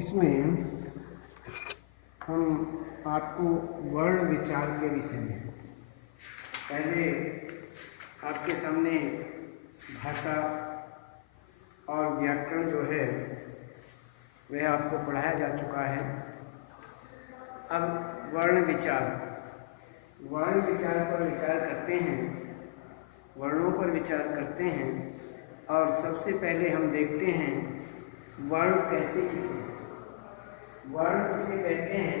इसमें हम आपको वर्ण विचार के विषय में पहले आपके सामने भाषा और व्याकरण जो है वह आपको पढ़ाया जा चुका है। अब वर्ण विचार पर विचार करते हैं, वर्णों पर विचार करते हैं। और सबसे पहले हम देखते हैं वर्ण कहते किसे कहते हैं,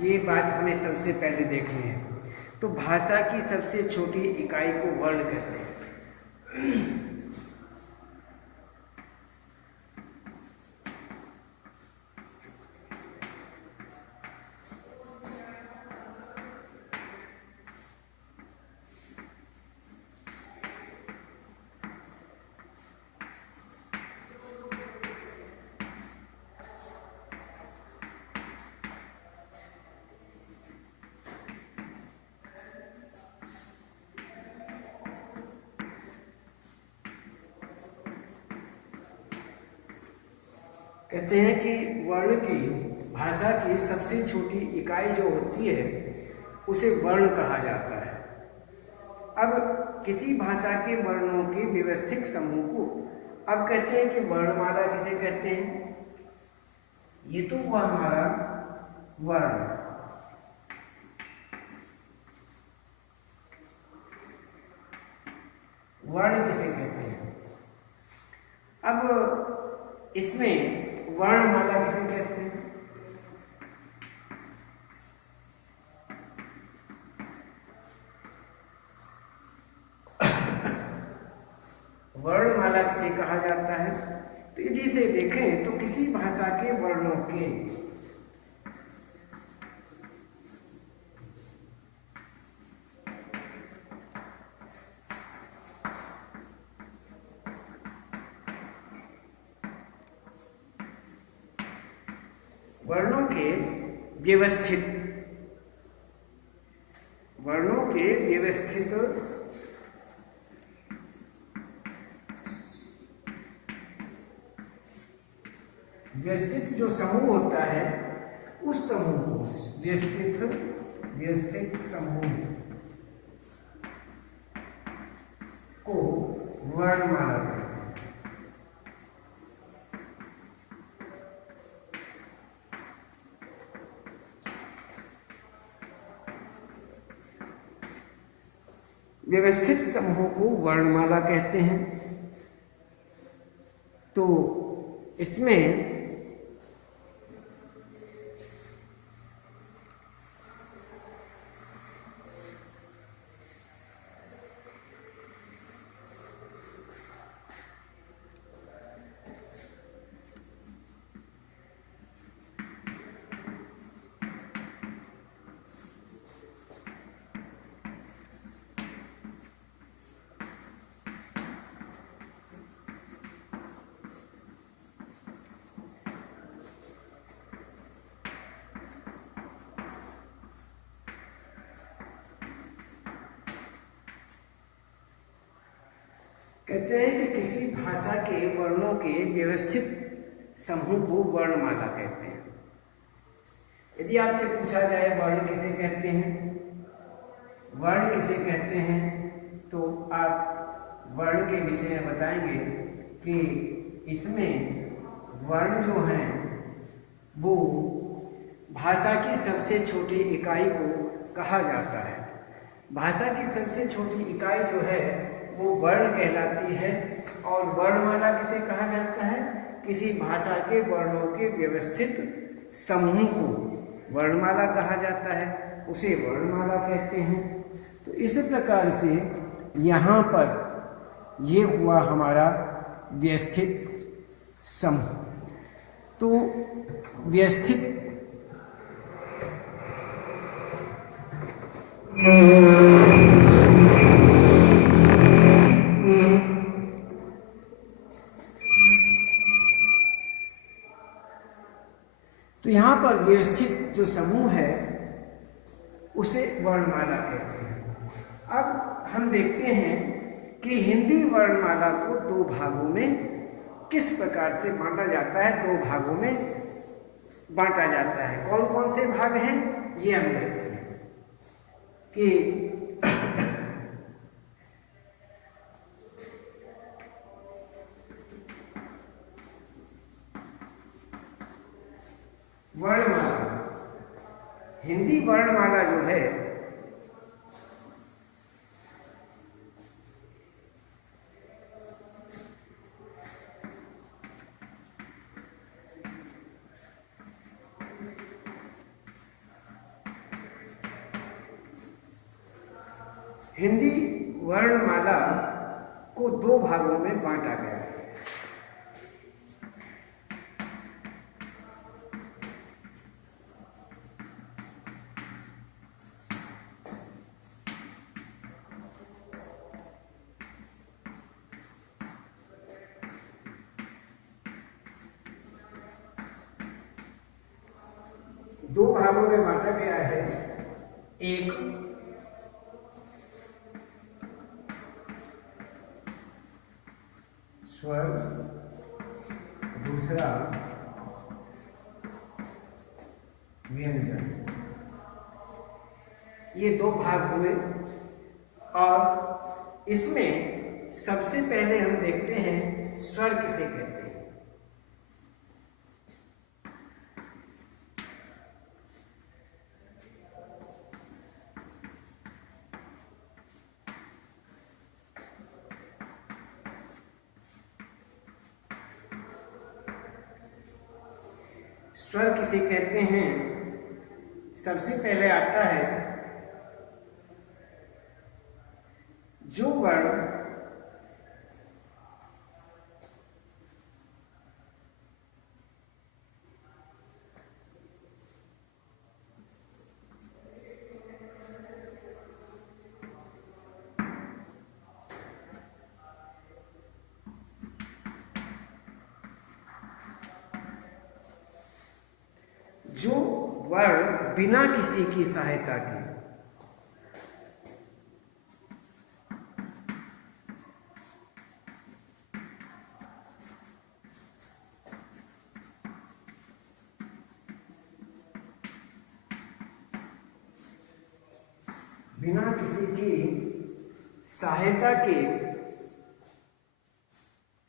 ये बात हमें सबसे पहले देखनी है। तो भाषा की सबसे छोटी इकाई को वर्ण कहते हैं। कहते हैं कि वर्ण की, भाषा की सबसे छोटी इकाई जो होती है उसे वर्ण कहा जाता है। अब किसी भाषा के वर्णों के व्यवस्थित समूह को अब कहते हैं कि वर्णमाला किसे कहते हैं। ये तो हुआ हमारा वर्ण। वर्ण किसे कहते हैं। अब इसमें वर्णमाला किसे कहते हैं। वर्णमाला किसे कहा जाता है। तो यदि इसे देखें तो किसी भाषा के वर्णों के व्यवस्थित जो समूह होता है उस समूह को व्यवस्थित समूह को वर्णमाला कहते हैं। व्यवस्थित समूह को वर्णमाला कहते हैं। तो इसमें कहते हैं कि किसी भाषा के वर्णों के व्यवस्थित समूह को वर्णमाला कहते हैं। यदि आपसे पूछा जाए वर्ण किसे कहते हैं, तो आप वर्ण के विषय में बताएंगे कि इसमें वर्ण जो हैं वो भाषा की सबसे छोटी इकाई को कहा जाता है। भाषा की सबसे छोटी इकाई जो है वो वर्ण कहलाती है। और वर्णमाला किसे कहा जाता है, किसी भाषा के वर्णों के व्यवस्थित समूह को वर्णमाला कहा जाता है, उसे वर्णमाला कहते हैं। तो इस प्रकार से यहाँ पर ये हुआ हमारा व्यवस्थित समूह। तो व्यवस्थित तो यहाँ पर व्यवस्थित जो समूह है उसे वर्णमाला कहते हैं। अब हम देखते हैं कि हिंदी वर्णमाला को दो भागों में किस प्रकार से बांटा जाता है, दो भागों में बांटा जाता है। कौन कौन से भाग हैं ये हम देखते हैं कि वर्णमाला, हिंदी वर्णमाला जो है हिंदी वर्णमाला को दो भागों में बांटा गया है। दो भागों में बांटा गया है। एक स्वर, दूसरा व्यंजन। ये दो भाग हुए और इसमें सबसे पहले हम देखते हैं स्वर किसे कहते हैं। स्वर किसे कहते हैं, सबसे पहले आता है जो वर्ण बिना किसी की सहायता के बिना किसी की सहायता के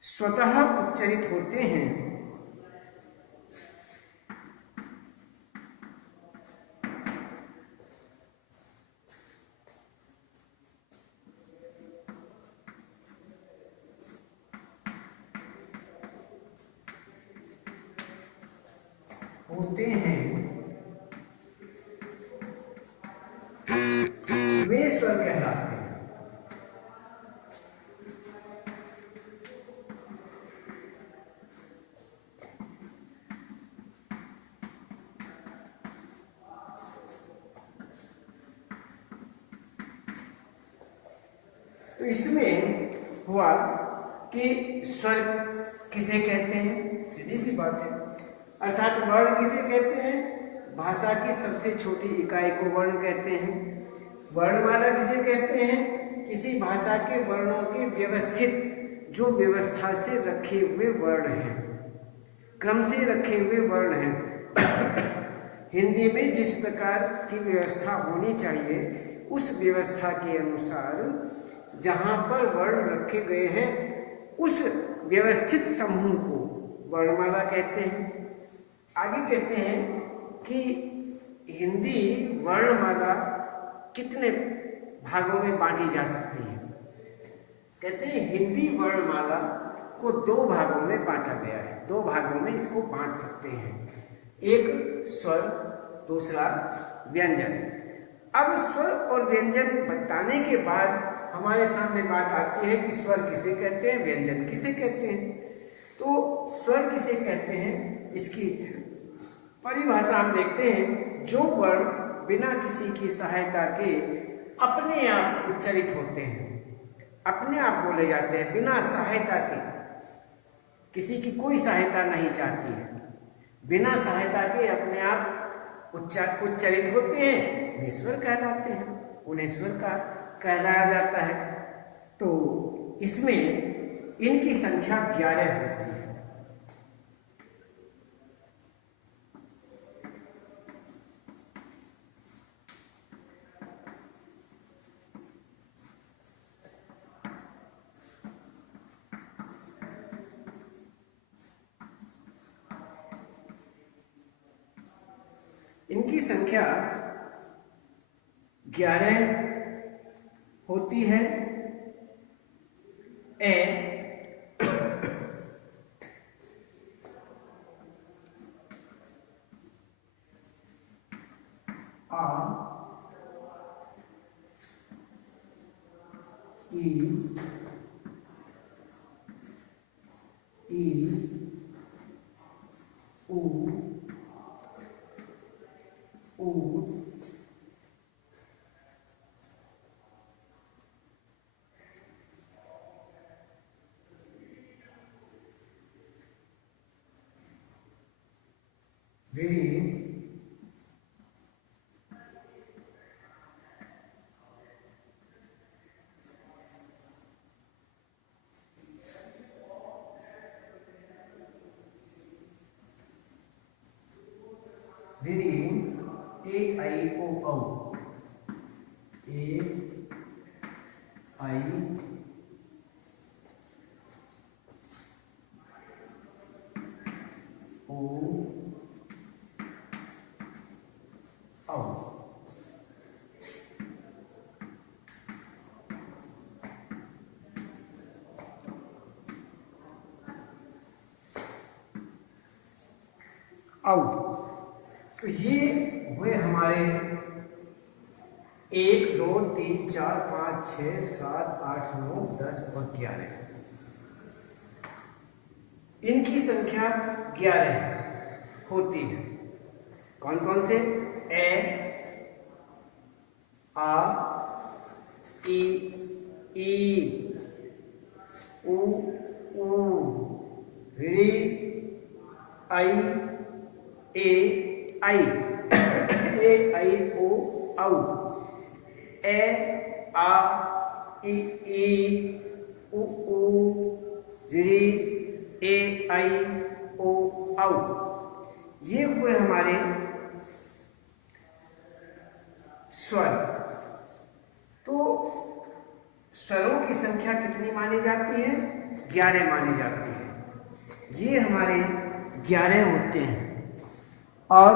स्वतः उच्चारित होते हैं, वे स्वर कहलाते हैं। तो इसमें हुआ कि स्वर किसे कहते हैं, सीधी सी बात है। अर्थात वर्ण किसे कहते हैं, भाषा की सबसे छोटी इकाई को वर्ण कहते हैं। वर्णमाला किसे कहते हैं, किसी भाषा के वर्णों के व्यवस्थित, जो व्यवस्था से रखे हुए वर्ण हैं, क्रम से रखे हुए वर्ण हैं। हिंदी में जिस प्रकार की व्यवस्था होनी चाहिए उस व्यवस्था के अनुसार जहाँ पर वर्ण रखे गए हैं उस व्यवस्थित समूह को वर्णमाला कहते हैं। आगे कहते हैं कि हिंदी वर्णमाला कितने भागों में बांटी जा सकती है। कहते हैं हिंदी वर्णमाला को दो भागों में बांटा गया है, दो भागों में इसको बांट सकते हैं, एक स्वर, दूसरा व्यंजन। अब स्वर और व्यंजन बताने के बाद हमारे सामने बात आती है कि स्वर किसे कहते हैं, व्यंजन किसे कहते हैं। तो स्वर किसे कहते हैं, इसकी परिभाषा हम देखते हैं, जो वर्ण बिना किसी की सहायता के अपने आप उच्चारित होते हैं, अपने आप बोले जाते हैं, बिना सहायता के, किसी की कोई सहायता नहीं चाहती है, बिना सहायता के अपने आप उच्चारित होते हैं, वे स्वर कहलाते हैं, उन्हें स्वर का कहलाया जाता है। तो इसमें इनकी संख्या 11 होती है। इनकी संख्या 11 होती है। ए आ ई ऊ री ए आई ओ औ ए आई ओ औ। औ तो ये हुए हमारे 1 2 3 4 5 6 7 8 9 10 और 11। इनकी संख्या 11 होती है। कौन कौन से? ए आ ई उ री आई ए आई ए आई ओ औ ए आ ई उ री ए आई ओ औ। ये हुए हमारे स्वर। तो स्वरों की संख्या कितनी मानी जाती है? 11 मानी जाती है। ये हमारे 11 होते हैं और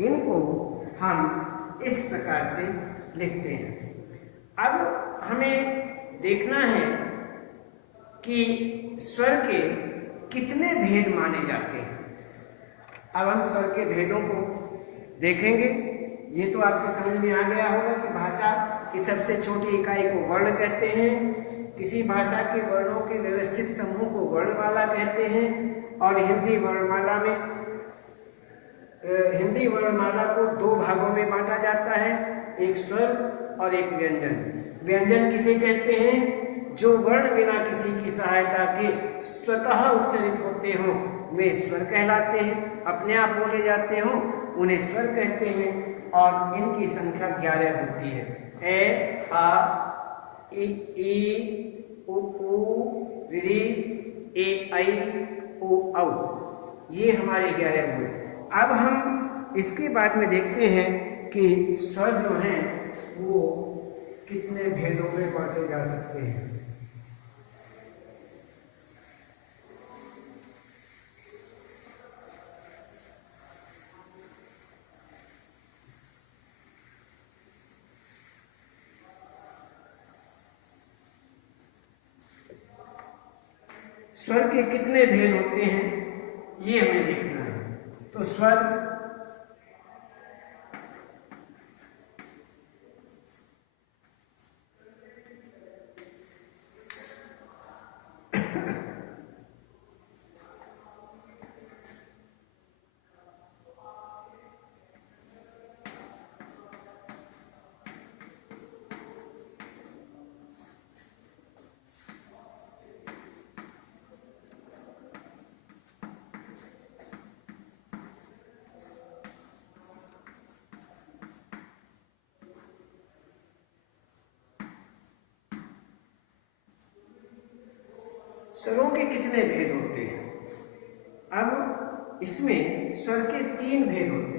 इनको हम इस प्रकार से लिखते हैं। अब हमें देखना है कि स्वर के कितने भेद माने जाते हैं। अब हम स्वर के भेदों को देखेंगे। ये तो आपके समझ में आ गया होगा कि भाषा की सबसे छोटी इकाई को वर्ण कहते हैं। किसी भाषा के वर्णों के व्यवस्थित समूह को वर्णमाला कहते हैं। और हिंदी वर्णमाला को 2 भागों में बांटा जाता है, एक स्वर और एक व्यंजन। व्यंजन किसे कहते हैं? जो वर्ण बिना किसी की सहायता के स्वतः उच्चारित होते हों वे स्वर कहलाते हैं। अपने आप बोले जाते हों उन्हें स्वर कहते हैं। और इनकी संख्या 11 होती है। ए आ ई उ री ए आई ओ औ। ये हमारे 11 हुए। अब हम इसके बाद में देखते हैं कि स्वर जो हैं वो कितने भेदों में बांटे जा सकते हैं। स्वर के कितने भेद होते हैं ये हमें देखना है। तो स्वर स्वरों के कितने भेद होते हैं? अब इसमें स्वर के 3 भेद होते हैं।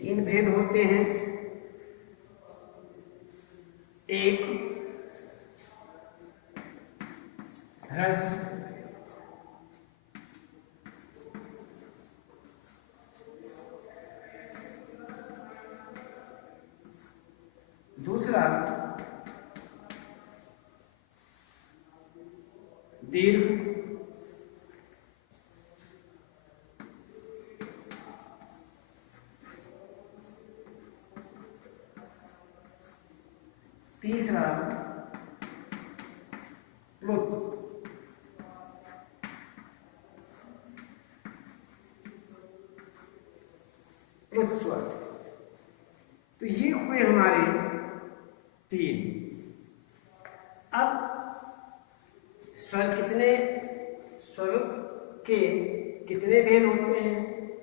तीन भेद होते हैं। एक ह्रस्व, दूसरा दीर्घ, तीसरा प्लुत। प्लुत स्वर। तो ये हुए हमारे तीन। अब स्वर स्वर के कितने भेद होते हैं?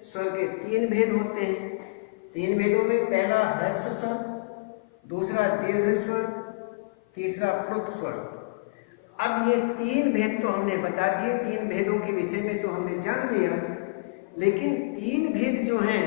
स्वर के तीन भेद होते हैं। तीन भेदों में पहला ह्रस्व स्वर, दूसरा दीर्घ स्वर, तीसरा प्लुत स्वर। अब ये तीन भेद तो हमने बता दिए, तीन भेदों के विषय में तो हमने जान लिया, लेकिन तीन भेद जो हैं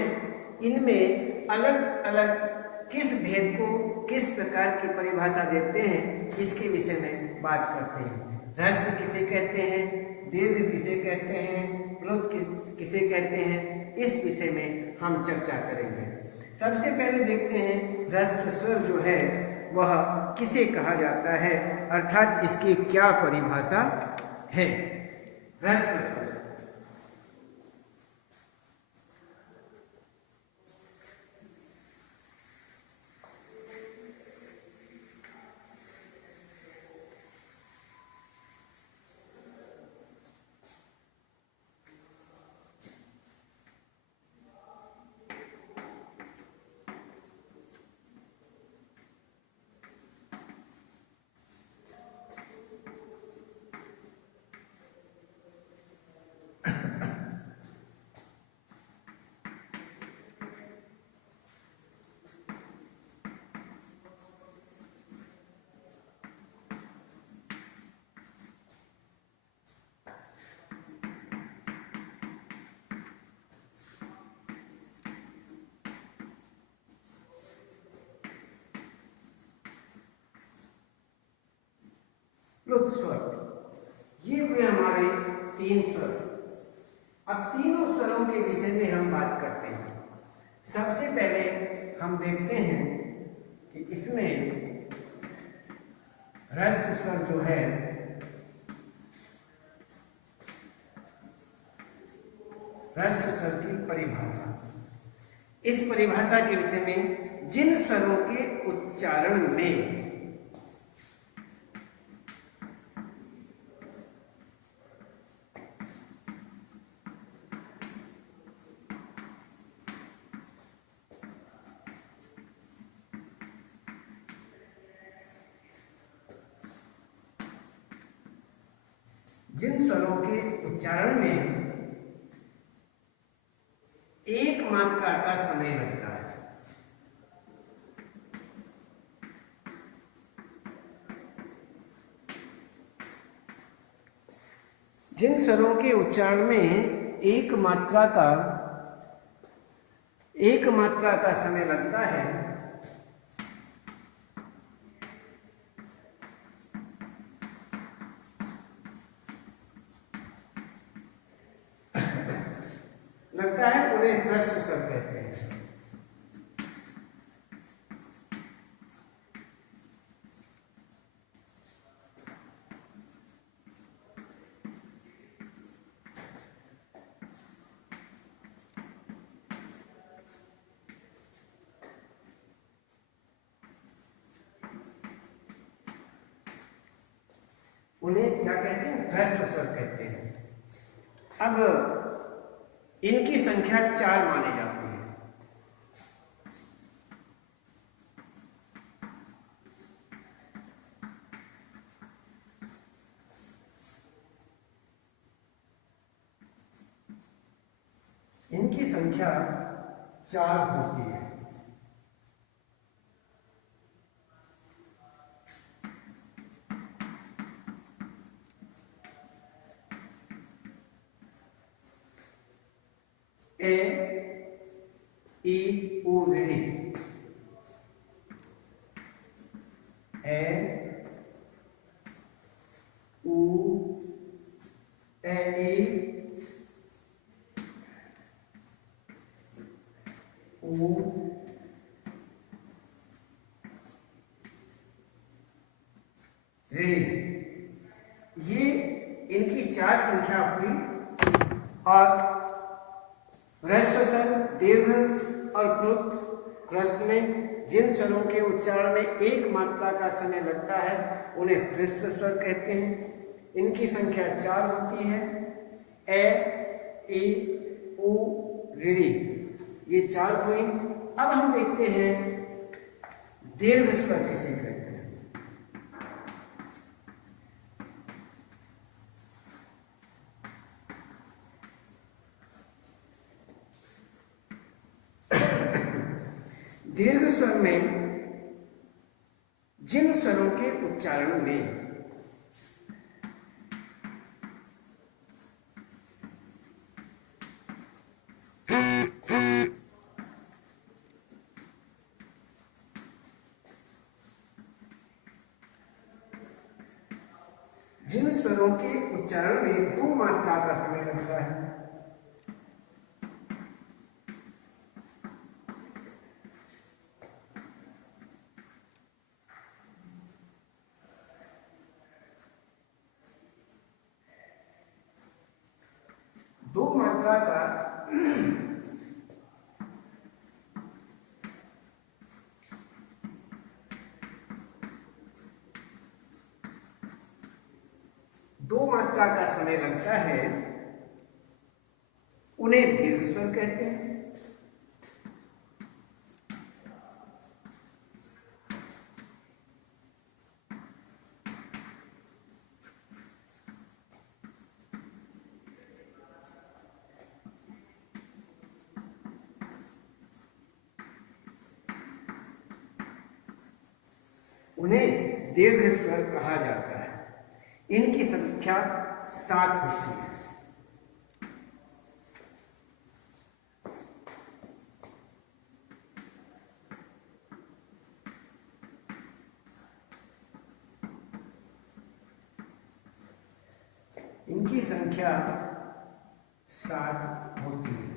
इनमें अलग अलग किस भेद को किस प्रकार की परिभाषा देते हैं, इसके विषय में बात करते हैं। ह्रस्व किसे कहते हैं, दीर्घ किसे कहते हैं, प्लुत किसे कहते हैं, इस विषय में हम चर्चा करेंगे। सबसे पहले देखते हैं ह्रस्व स्वर जो है वह किसे कहा जाता है, अर्थात इसकी क्या परिभाषा है। ह्रस्व स्वर प्लुत स्वर, ये हुए हमारे तीन स्वर। अब तीनों स्वरों के विषय में हम बात करते हैं। सबसे पहले हम देखते हैं कि इसमें ह्रस्व स्वर जो है ह्रस्व स्वर की परिभाषा। इस परिभाषा के विषय में जिन स्वरों के उच्चारण में उच्चारण में एक मात्रा का समय लगता है, जिन स्वरों के उच्चारण में एक मात्रा का समय लगता है, उन्हें ह्रस्व स्वर कहते हैं। उन्हें क्या कहते हैं? ह्रस्व स्वर कहते हैं। अब इनकी संख्या 4 मानी जाती है। इनकी संख्या 4 होती है। ए, ई, ऊ री, ए ऊ ए ऊ रे। ये इनकी 4 संख्या हुई। और ह्रस्व स्वर, दीर्घ और प्लुत ह्रस्व में जिन स्वरों के उच्चारण में एक मात्रा का समय लगता है उन्हें ह्रस्व स्वर कहते हैं। इनकी संख्या 4 होती है। ए ई ऊ री, ये 4 हुई। अब हम देखते हैं दीर्घ स्वर किसे कहते हैं। दीर्घ स्वर में जिन स्वरों के उच्चारण में दो मात्रा का समय लगता है। दो मात्रा का समय लगता है, उन्हें दीर्घ स्वर कहते हैं। उन्हें दीर्घ स्वर कहा जाता है। इनकी संख्या 7 होती है। इनकी संख्या 7 होती है।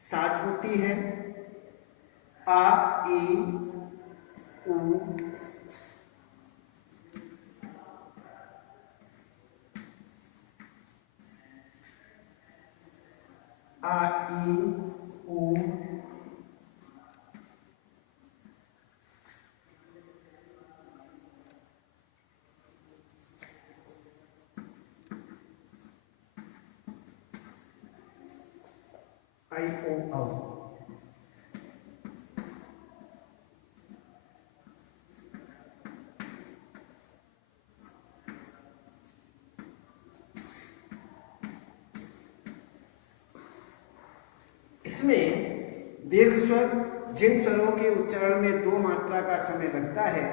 सात होती है। आ ई उ आ ई उ आई ओ औ। इसमें दीर्घ स्वर जिन स्वरों के उच्चारण में 2 मात्रा का समय लगता है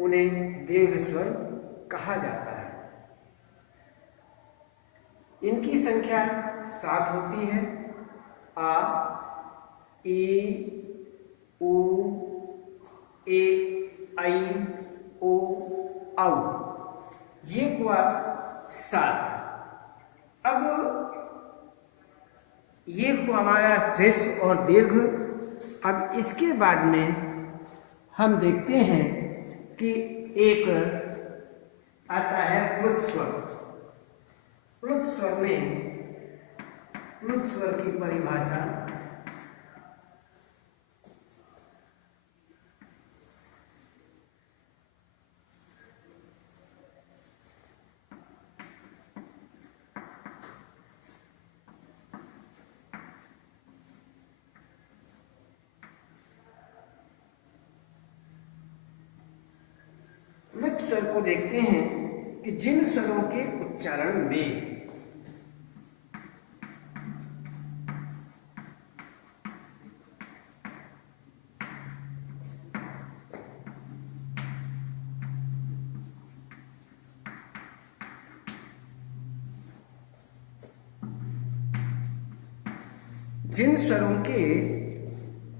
उन्हें दीर्घ स्वर कहा जाता है। इनकी संख्या 7 होती है। आ ई उ ए आई ओ औ, ये हुआ 7। अब ये हुआ हमारा ह्रस्व और दीर्घ। अब इसके बाद में हम देखते हैं कि एक आता है प्लुत स्वर। प्लुत स्वर में प्लुत स्वर की परिभाषा प्लुत स्वर को देखते हैं कि जिन स्वरों के उच्चारण में जिन स्वरों के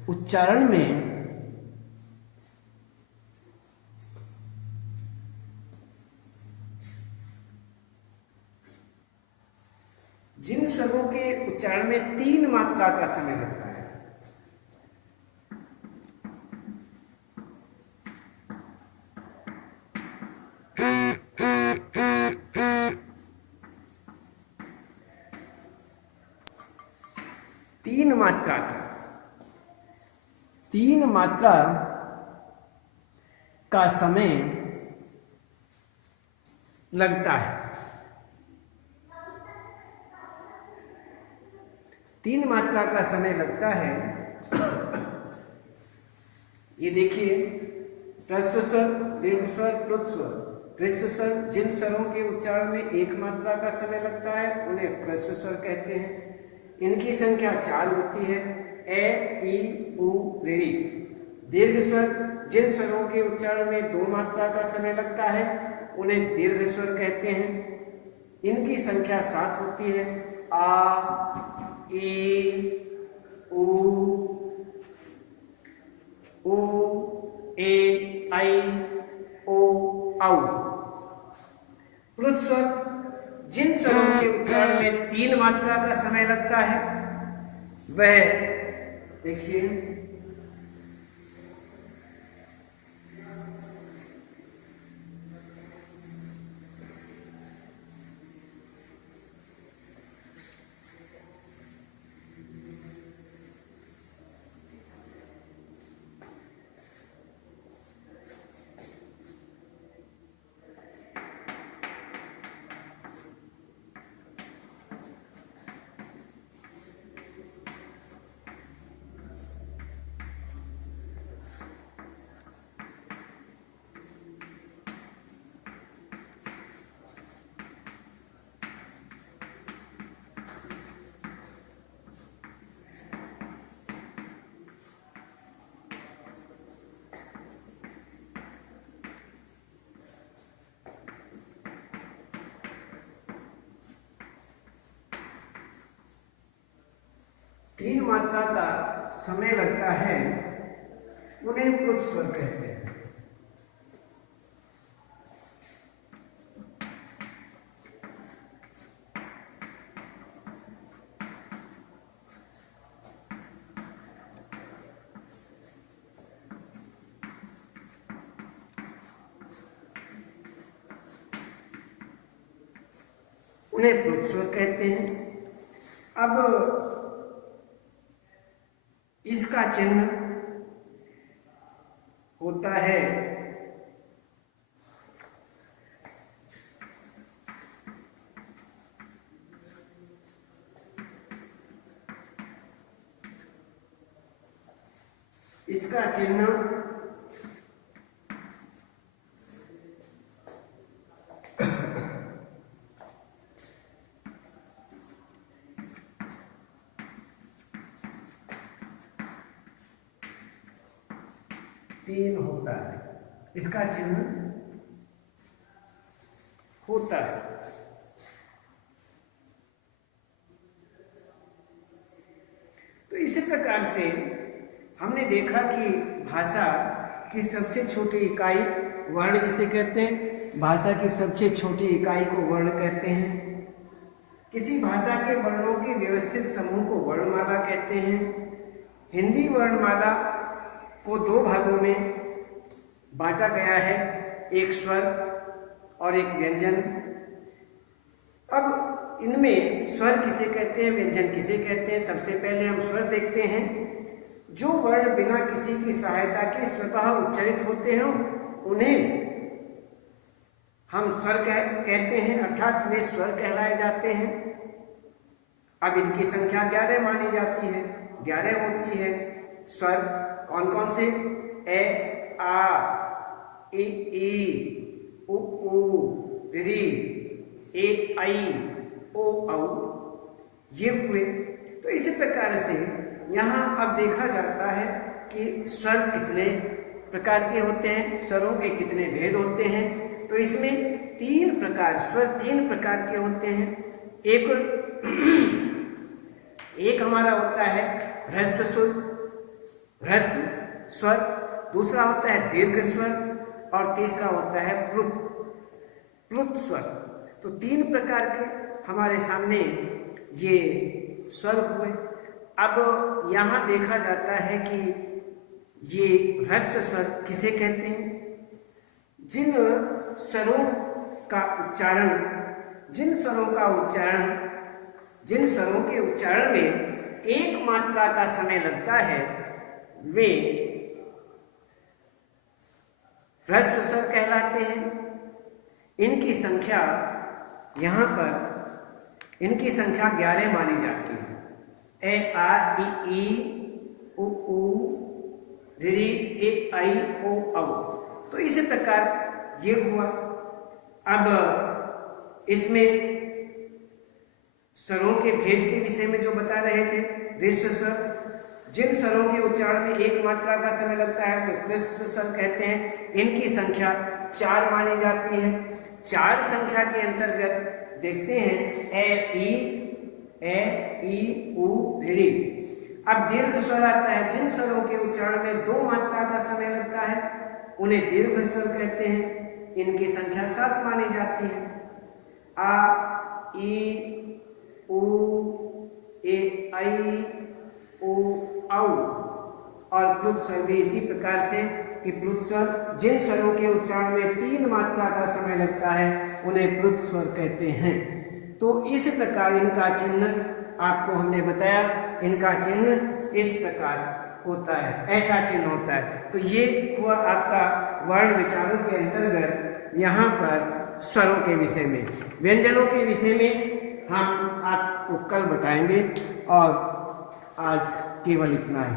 उच्चारण में तीन मात्रा का समय लगता है, तीन मात्रा का समय लगता है। 3 मात्रा का समय लगता है। ये देखिए, ह्रस्व स्वर, दीर्घ स्वर, प्लुत स्वर। ह्रस्व स्वर जिन स्वरों के उच्चारण में 1 मात्रा का समय लगता है उन्हें ह्रस्व स्वर कहते हैं। इनकी संख्या 4 होती है, ए, ई, उ, ऋ। दीर्घ स्वर जिन स्वरों के उच्चारण में 2 मात्रा का समय लगता है उन्हें दीर्घ स्वर कहते हैं। इनकी संख्या 7 होती है, आ, ई, उ, ए, आई, ओ, औ। प्लुत स्वर जिन स्वरों के उच्चारण में 3 मात्रा का समय लगता है वह देखिए, तीन मात्रा का समय लगता है उन्हें प्लुत स्वर कहते हैं। उन्हें प्लुत स्वर कहते हैं। अब इसका चिन्ह होता है इसका चिन्ह तीन होता है, इसका चिन्ह होता है। तो इसी प्रकार से हमने देखा कि भाषा की सबसे छोटी इकाई वर्ण किसे कहते हैं? भाषा की सबसे छोटी इकाई को वर्ण कहते हैं। किसी भाषा के वर्णों के व्यवस्थित समूह को वर्णमाला कहते हैं। हिंदी वर्णमाला को 2 भागों में बांटा गया है, एक स्वर और एक व्यंजन। अब इनमें स्वर किसे कहते हैं, व्यंजन किसे कहते हैं? सबसे पहले हम स्वर देखते हैं। जो वर्ण बिना किसी की सहायता के स्वतः उच्चारित होते हैं उन्हें हम स्वर कहते हैं, अर्थात वे स्वर कहलाए जाते हैं। अब इनकी संख्या 11 मानी जाती है, 11 होती है। स्वर कौन कौन से? ए, आ, ई, उ, ऋ, ए, आई, ओ, औ, ये हुए। तो इसी प्रकार से यहाँ अब देखा जाता है कि स्वर कितने प्रकार के होते हैं, स्वरों के कितने भेद होते हैं। तो इसमें 3 प्रकार, स्वर 3 प्रकार के होते हैं। एक हमारा होता है ह्रस्व स्वर, दूसरा होता है दीर्घ स्वर और तीसरा होता है प्लुत स्वर। तो 3 प्रकार के हमारे सामने ये स्वर हुए। अब यहाँ देखा जाता है कि ये ह्रस्व स्वर किसे कहते हैं? जिन स्वरों के उच्चारण में एक मात्रा का समय लगता है वे ह्रस्व स्वर कहलाते हैं। इनकी संख्या यहाँ पर 11 मानी जाती है। ए आ ई उ ऊ ऋ ए आई ओ औ। तो इसी प्रकार ये हुआ। अब इसमें स्वरों के भेद के विषय में जो बता रहे थे, ह्रस्व स्वर जिन स्वरों के उच्चारण में एक मात्रा का समय लगता है तो ह्रस्व स्वर कहते हैं। इनकी संख्या 4 मानी जाती है। 4 संख्या के अंतर्गत देखते हैं ए ई उ ऋ। अब दीर्घ स्वर आता है। जिन स्वरों के उच्चारण में 2 मात्रा का समय लगता है उन्हें दीर्घ स्वर कहते हैं। इनकी संख्या 7 मानी जाती है। आ ई उ ए आई ओ औ। और प्लुत स्वर भी इसी प्रकार से कि प्लुत स्वर जिन स्वरों के उच्चारण में 3 मात्रा का समय लगता है उन्हें प्लुत स्वर कहते हैं। तो इस प्रकार इनका चिन्ह आपको हमने बताया। इनका चिन्ह इस प्रकार होता है, ऐसा चिन्ह होता है। तो ये हुआ आपका वर्ण विचारों के अंतर्गत यहाँ पर स्वरों के विषय में। व्यंजनों के विषय में हम आपको कल बताएंगे और आज केवल इतना ही।